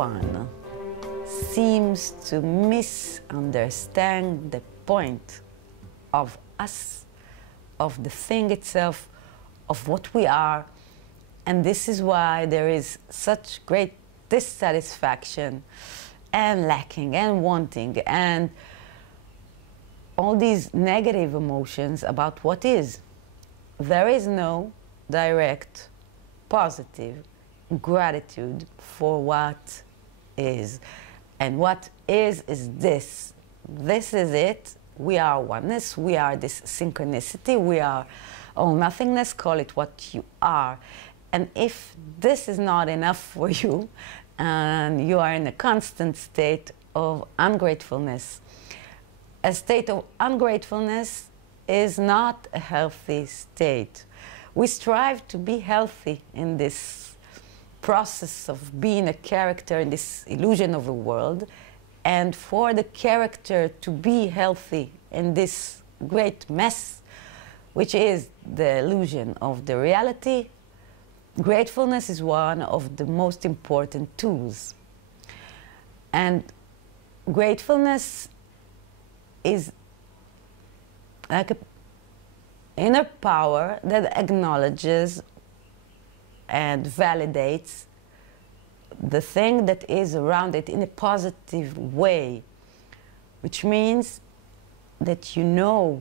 everyone seems to misunderstand the point of us, of the thing itself, of what we are, and this is why there is such great dissatisfaction and lacking and wanting and all these negative emotions about what is. There is no direct, positive gratitude for what is. And what is this. This is it. We are oneness. We are this synchronicity. We are all nothingness. Call it what you are. And if this is not enough for you, and you are in a constant state of ungratefulness, a state of ungratefulness is not a healthy state. We strive to be healthy in this process of being a character in this illusion of the world, and for the character to be healthy in this great mess, which is the illusion of the reality, gratefulness is one of the most important tools. And gratefulness is like an inner power that acknowledges and validates the thing that is around it in a positive way, which means that you know,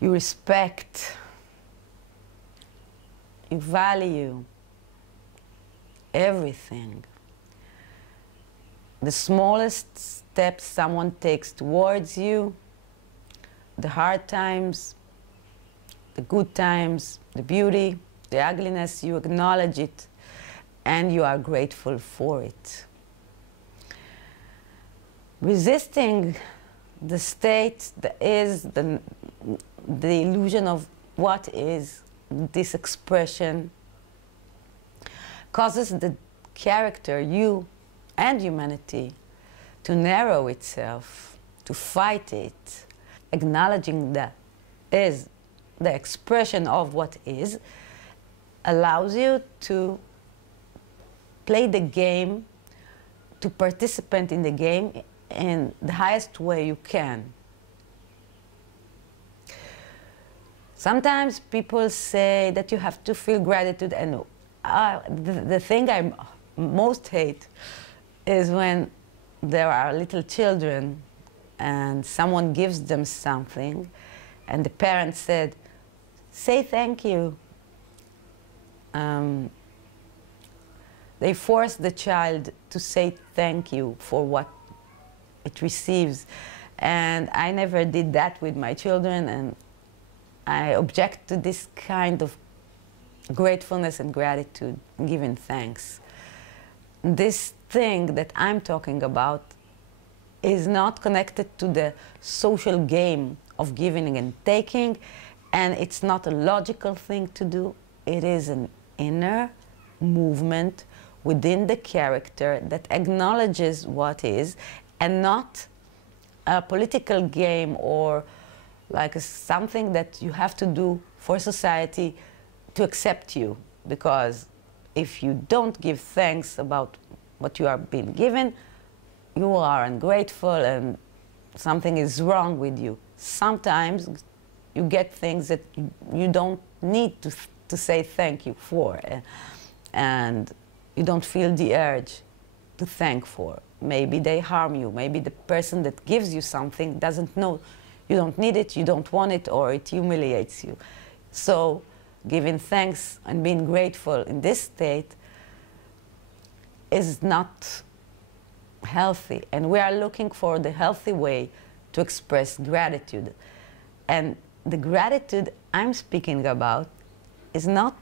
you respect, you value everything. The smallest steps someone takes towards you, the hard times, the good times, the beauty, the ugliness, you acknowledge it and you are grateful for it. Resisting the state that is the illusion of what is, this expression, causes the character, you and humanity, to narrow itself, to fight it. Acknowledging that is the expression of what is allows you to play the game, to participate in the game in the highest way you can. Sometimes people say that you have to feel gratitude, and the thing I most hate is when there are little children and someone gives them something and the parent said, say thank you. They force the child to say thank you for what it receives. And I never did that with my children, and I object to this kind of gratefulness and gratitude, giving thanks. This thing that I'm talking about is not connected to the social game of giving and taking, and it's not a logical thing to do. It is an inner movement within the character that acknowledges what is, and not a political game or like something that you have to do for society to accept you. Because if you don't give thanks about what you are being given, you are ungrateful and something is wrong with you. Sometimes you get things that you don't need to say thank you for, and you don't feel the urge to thank for. Maybe they harm you, maybe the person that gives you something doesn't know you don't need it, you don't want it, or it humiliates you. So giving thanks and being grateful in this state is not healthy, and we are looking for the healthy way to express gratitude. And the gratitude I'm speaking about is not,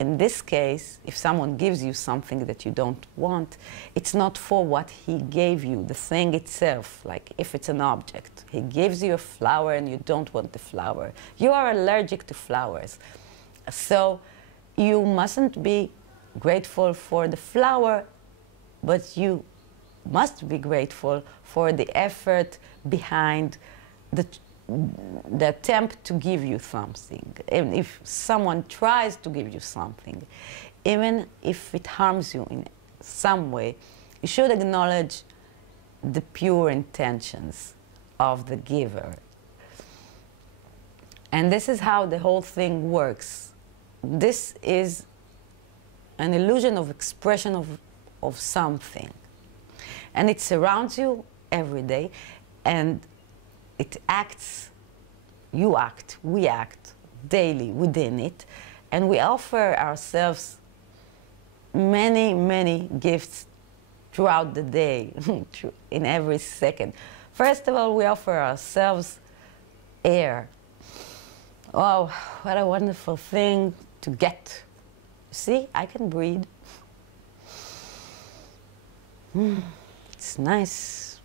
in this case, if someone gives you something that you don't want, it's not for what he gave you, the thing itself. Like if it's an object, he gives you a flower and you don't want the flower. You are allergic to flowers. So you mustn't be grateful for the flower, but you must be grateful for the effort behind the attempt to give you something. And if someone tries to give you something, even if it harms you in some way, you should acknowledge the pure intentions of the giver. And this is how the whole thing works. This is an illusion of expression of something. And it surrounds you every day, and it acts, you act, we act daily within it, and we offer ourselves many, many gifts throughout the day, in every second. First of all, we offer ourselves air. Oh, what a wonderful thing to get. See, I can breathe. It's nice.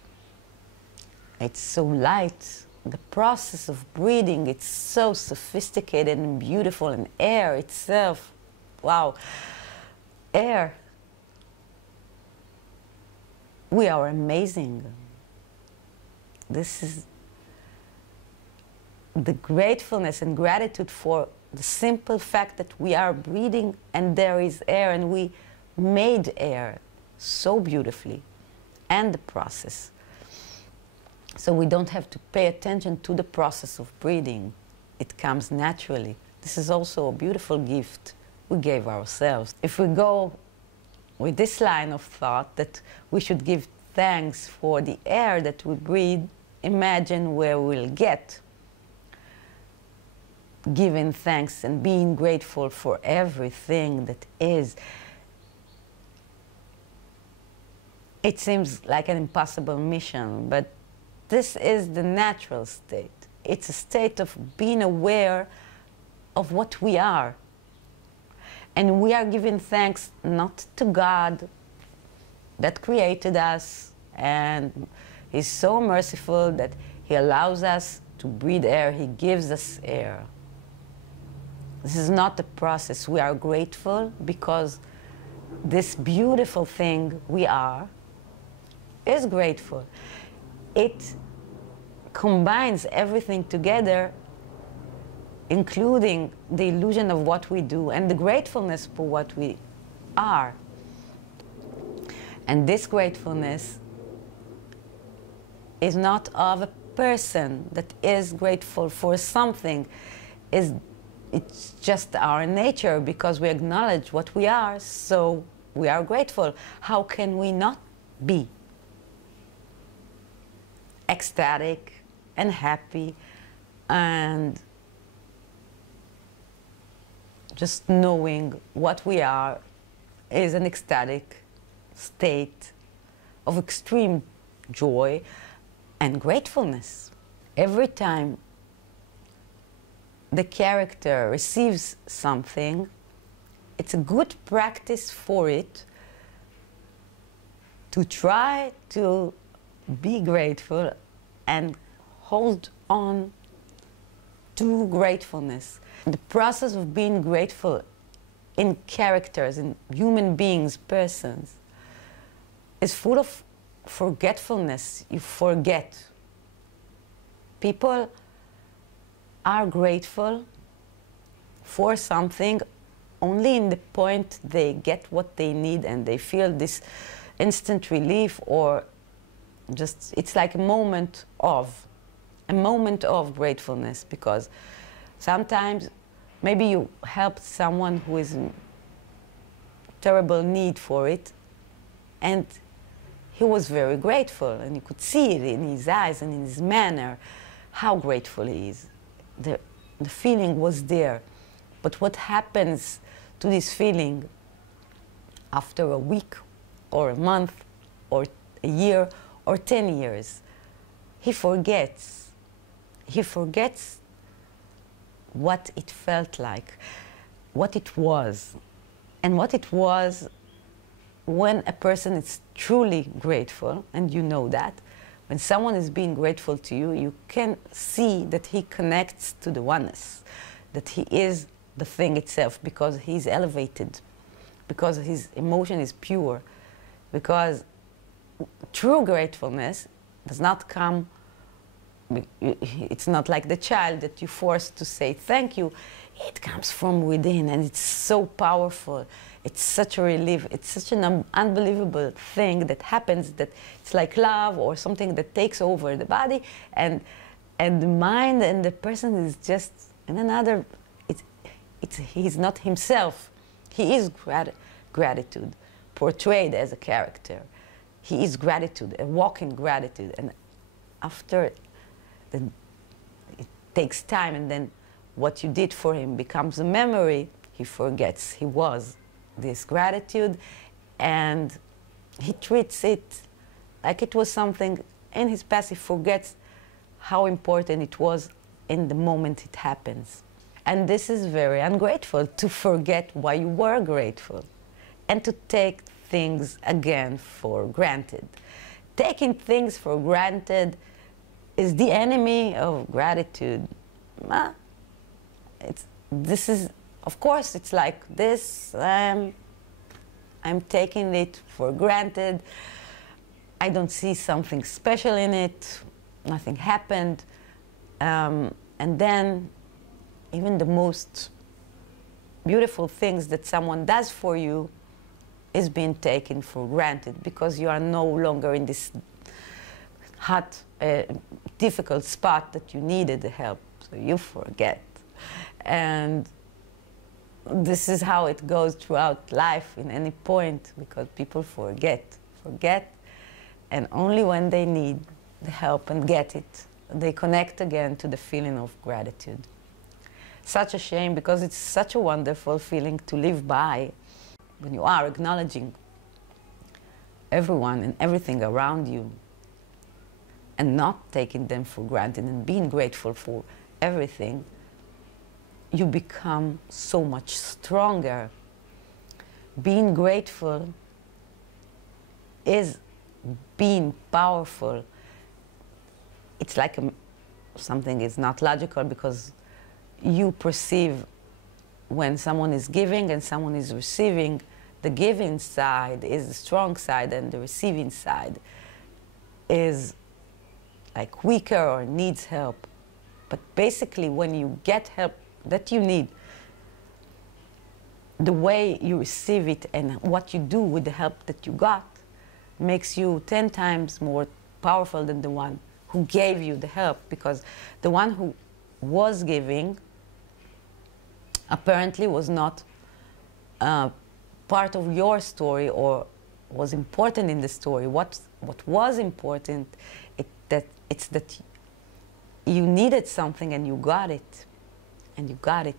It's so light. The process of breathing, it's so sophisticated and beautiful, and air itself, wow. Air. We are amazing. This is the gratefulness and gratitude for the simple fact that we are breathing and there is air, and we made air so beautifully, and the process. So we don't have to pay attention to the process of breathing. It comes naturally. This is also a beautiful gift we gave ourselves. If we go with this line of thought that we should give thanks for the air that we breathe, imagine where we'll get giving thanks and being grateful for everything that is. It seems like an impossible mission, but this is the natural state. It's a state of being aware of what we are. And we are giving thanks not to God that created us and is so merciful that He allows us to breathe air. He gives us air. This is not the process. We are grateful because this beautiful thing we are is grateful. It combines everything together, including the illusion of what we do and the gratefulness for what we are. And this gratefulness is not of a person that is grateful for something. It's just our nature, because we acknowledge what we are, so we are grateful. How can we not be ecstatic and happy and just knowing what we are is an ecstatic state of extreme joy and gratefulness. Every time the character receives something, it's a good practice for it to try to be grateful and hold on to gratefulness. The process of being grateful in characters, in human beings, persons, is full of forgetfulness. You forget. People are grateful for something only in the point they get what they need and they feel this instant relief, or just it's like a moment of gratefulness, because sometimes maybe you helped someone who is in terrible need for it, and he was very grateful, and you could see it in his eyes and in his manner how grateful he is. The feeling was there. But what happens to this feeling after a week or a month or a year or 10 years? He forgets. He forgets what it felt like, what it was. And what it was when a person is truly grateful, and you know that, when someone is being grateful to you, you can see that he connects to the oneness, that he is the thing itself, because he's elevated, because his emotion is pure, because true gratefulness does not come It's not like the child that you force to say thank you. It comes from within, and it's so powerful. It's such a relief. It's such an unbelievable thing that happens, that it's like love or something that takes over the body, and the mind, and the person is just in another. He's not himself. He is gratitude, portrayed as a character. He is gratitude, a walking gratitude. And after, then it takes time, and then what you did for him becomes a memory. He forgets he was this gratitude, and he treats it like it was something in his past. He forgets how important it was in the moment it happens. And this is very ungrateful, to forget why you were grateful and to take things again for granted. Taking things for granted is the enemy of gratitude. This is, of course, it's like this. I'm taking it for granted. I don't see something special in it. Nothing happened. And then even the most beautiful things that someone does for you is being taken for granted, because you are no longer in this hot, difficult spot that you needed the help, so you forget. And this is how it goes throughout life in any point, because people forget, and only when they need the help and get it, they connect again to the feeling of gratitude. Such a shame, because it's such a wonderful feeling to live by, when you are acknowledging everyone and everything around you and not taking them for granted and being grateful for everything. You become so much stronger. Being grateful is being powerful. It's like something is not logical, because you perceive when someone is giving and someone is receiving. The giving side is the strong side, and the receiving side is like weaker or needs help. But basically, when you get help that you need, the way you receive it and what you do with the help that you got makes you 10 times more powerful than the one who gave you the help, because the one who was giving apparently was not part of your story or was important in the story. What was important, it's that you needed something and you got it. And you got it.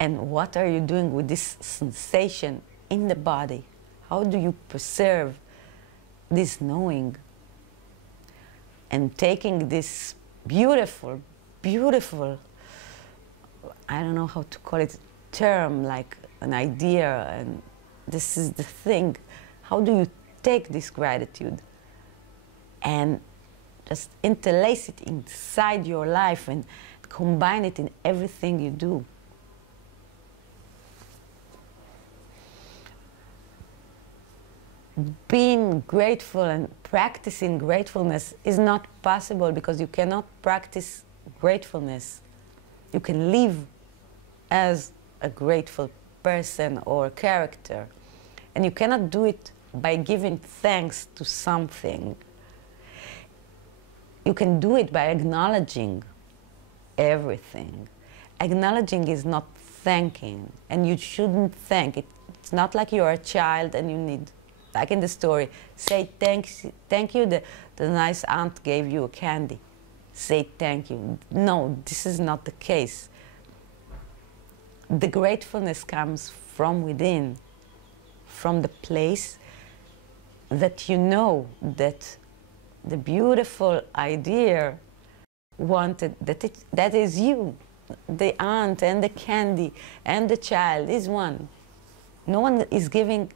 And what are you doing with this sensation in the body? How do you preserve this knowing? And taking this beautiful, beautiful, I don't know how to call it, term, like an idea, and this is the thing. How do you take this gratitude and just interlace it inside your life and combine it in everything you do? Being grateful and practicing gratefulness is not possible, because you cannot practice gratefulness. You can live as a grateful person or character, and you cannot do it by giving thanks to something. You can do it by acknowledging everything. Acknowledging is not thanking, and you shouldn't thank. It's not like you're a child and you need, like in the story, say thank you, the nice aunt gave you a candy. Say thank you. No, this is not the case. The gratefulness comes from within, from the place that you know that the beautiful idea wanted, that is you. The aunt and the candy and the child is one. No one is giving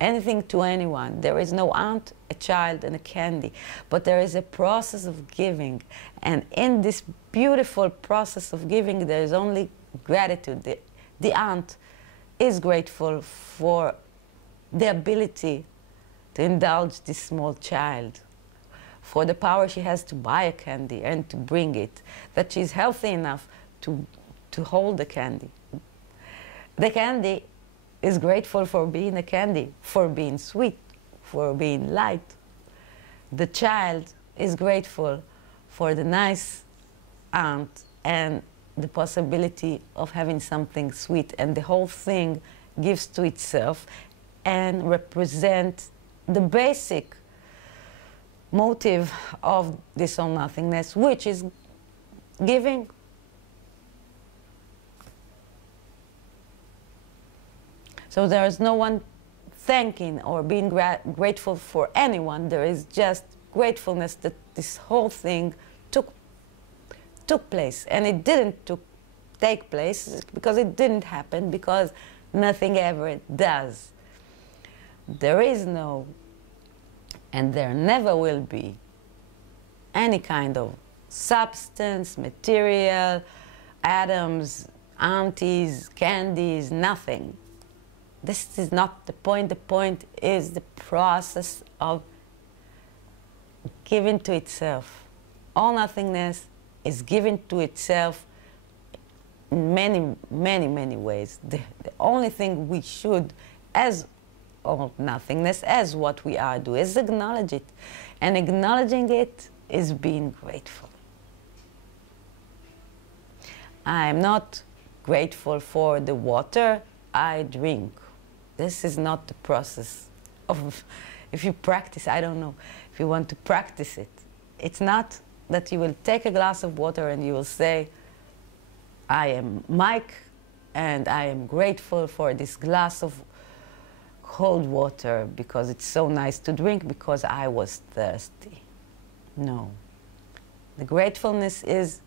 anything to anyone. There is no aunt, a child, and a candy. But there is a process of giving. And in this beautiful process of giving, there is only gratitude. The aunt is grateful for the ability to indulge this small child. for the power she has to buy a candy and to bring it, that she's healthy enough to hold the candy. The candy is grateful for being a candy, for being sweet, for being light. The child is grateful for the nice aunt and the possibility of having something sweet, and the whole thing gives to itself and represents the basic motive of this all nothingness, which is giving. So there is no one thanking or being grateful for anyone. There is just gratefulness that this whole thing took place. And it didn't take place because it didn't happen, because nothing ever does. There is no, and there never will be, any kind of substance, material, atoms, aunties, candies, nothing. This is not the point. The point is the process of giving to itself. All nothingness is given to itself in many, many, many ways. The only thing we should, as all nothingness, as what we are, do is acknowledge it. And acknowledging it is being grateful. I am not grateful for the water I drink. This is not the process of, if you practice, I don't know, if you want to practice it. It's not that you will take a glass of water and you will say, I am Mike and I am grateful for this glass of cold water because it's so nice to drink because I was thirsty. No. The gratefulness is,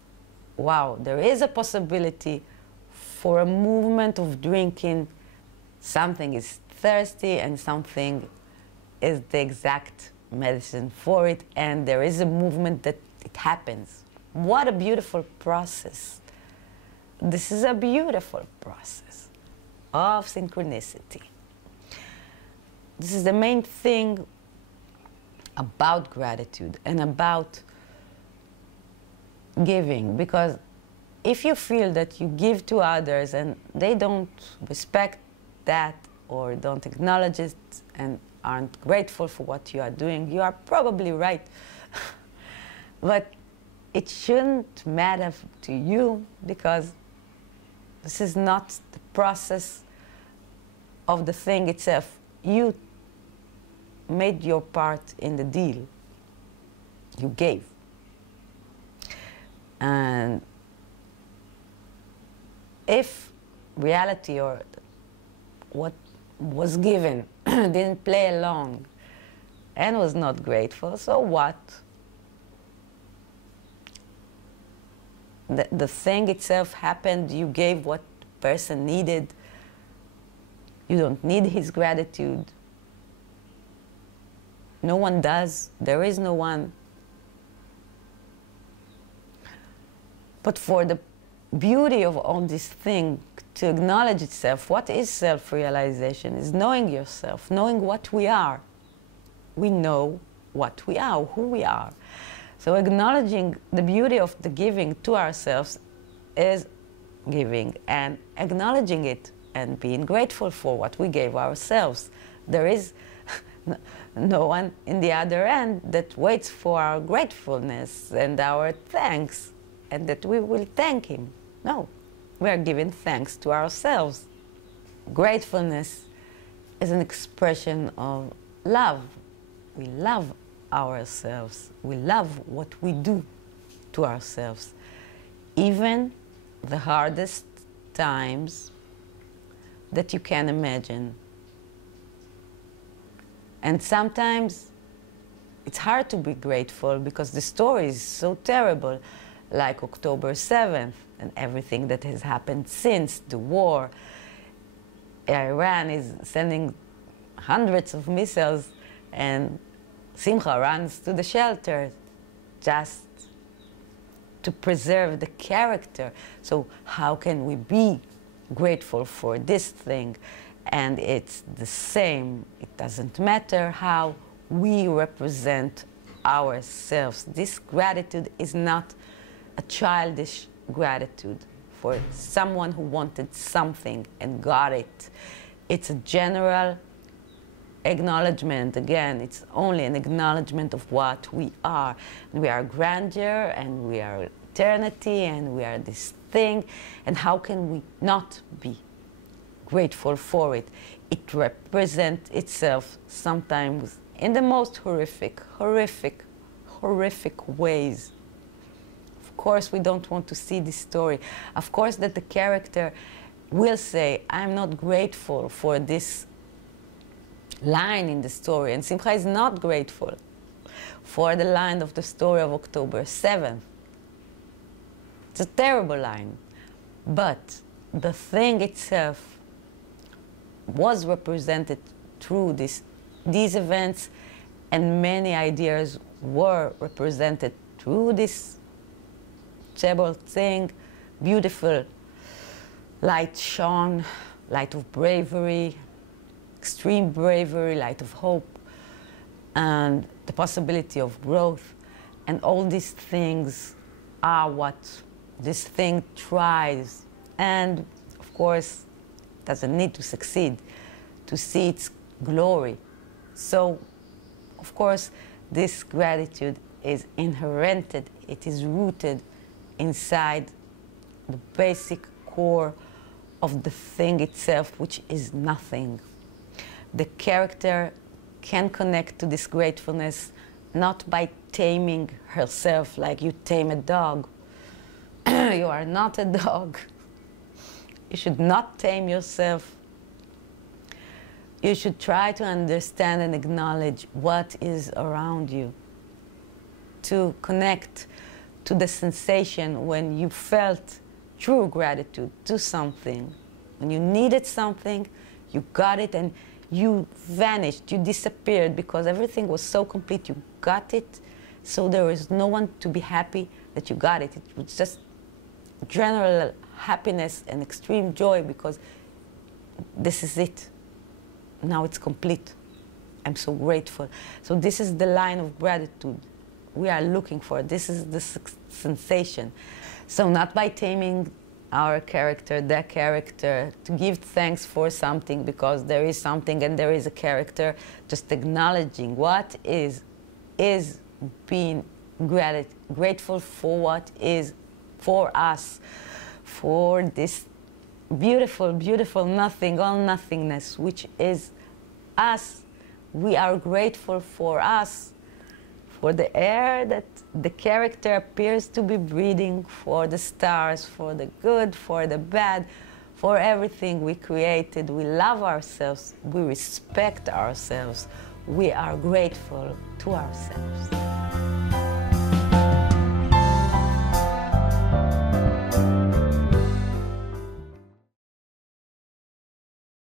wow, there is a possibility for a movement of drinking. Something is thirsty and something is the exact medicine for it, and there is a movement that it happens. What a beautiful process. This is a beautiful process of synchronicity. This is the main thing about gratitude and about giving, because if you feel that you give to others and they don't respect that or don't acknowledge it and aren't grateful for what you are doing, you are probably right. But it shouldn't matter to you, because this is not the process of the thing itself. You made your part in the deal. You gave. And if reality or what was given didn't play along and was not grateful, so what? The thing itself happened, you gave what the person needed. You don't need his gratitude. No one does. There is no one. But for the beauty of all this thing to acknowledge itself, what is self-realization? Is knowing yourself, knowing what we are. We know what we are, who we are. So acknowledging the beauty of the giving to ourselves is giving, and acknowledging it and being grateful for what we gave ourselves. There is no one in the other end that waits for our gratefulness and our thanks, and that we will thank him. No, we are giving thanks to ourselves. Gratefulness is an expression of love. We love ourselves. We love what we do to ourselves. Even the hardest times that you can imagine. And sometimes it's hard to be grateful because the story is so terrible, like October 7th and everything that has happened since the war. Iran is sending hundreds of missiles and Simcha runs to the shelter just to preserve the character. So how can we be grateful for this thing? And it's the same. It doesn't matter how we represent ourselves. This gratitude is not a childish gratitude for someone who wanted something and got it. It's a general acknowledgement. Again, it's only an acknowledgement of what we are. We are grandeur, and we are eternity, and we are this thing, and how can we not be grateful for it? It represents itself sometimes in the most horrific ways. Of course, we don't want to see this story. Of course that the character will say, I'm not grateful for this line in the story. And Simcha is not grateful for the line of the story of October 7th. It's a terrible line. But the thing itself was represented through these events, and many ideas were represented through this terrible thing. Beautiful light shone, light of bravery, extreme bravery, light of hope, and the possibility of growth. And all these things are what this thing tries, and of course doesn't need to succeed to see its glory. So of course this gratitude is inherent, it is rooted inside the basic core of the thing itself, which is nothing. The character can connect to this gratefulness not by taming herself like you tame a dog. You are not a dog. You should not tame yourself. You should try to understand and acknowledge what is around you, to connect to the sensation when you felt true gratitude to something. When you needed something, you got it, and you vanished, you disappeared, because everything was so complete, you got it, so there was no one to be happy that you got it. It was just general happiness and extreme joy, because this is it. Now it's complete. I'm so grateful. So this is the line of gratitude we are looking for. This is the sensation. So not by taming our character, their character, to give thanks for something because there is something and there is a character, just acknowledging what is being grateful for what is for us, for this beautiful, beautiful nothing, all nothingness, which is us. We are grateful for us, for the air that the character appears to be breathing, for the stars, for the good, for the bad, for everything we created. We love ourselves, we respect ourselves, we are grateful to ourselves.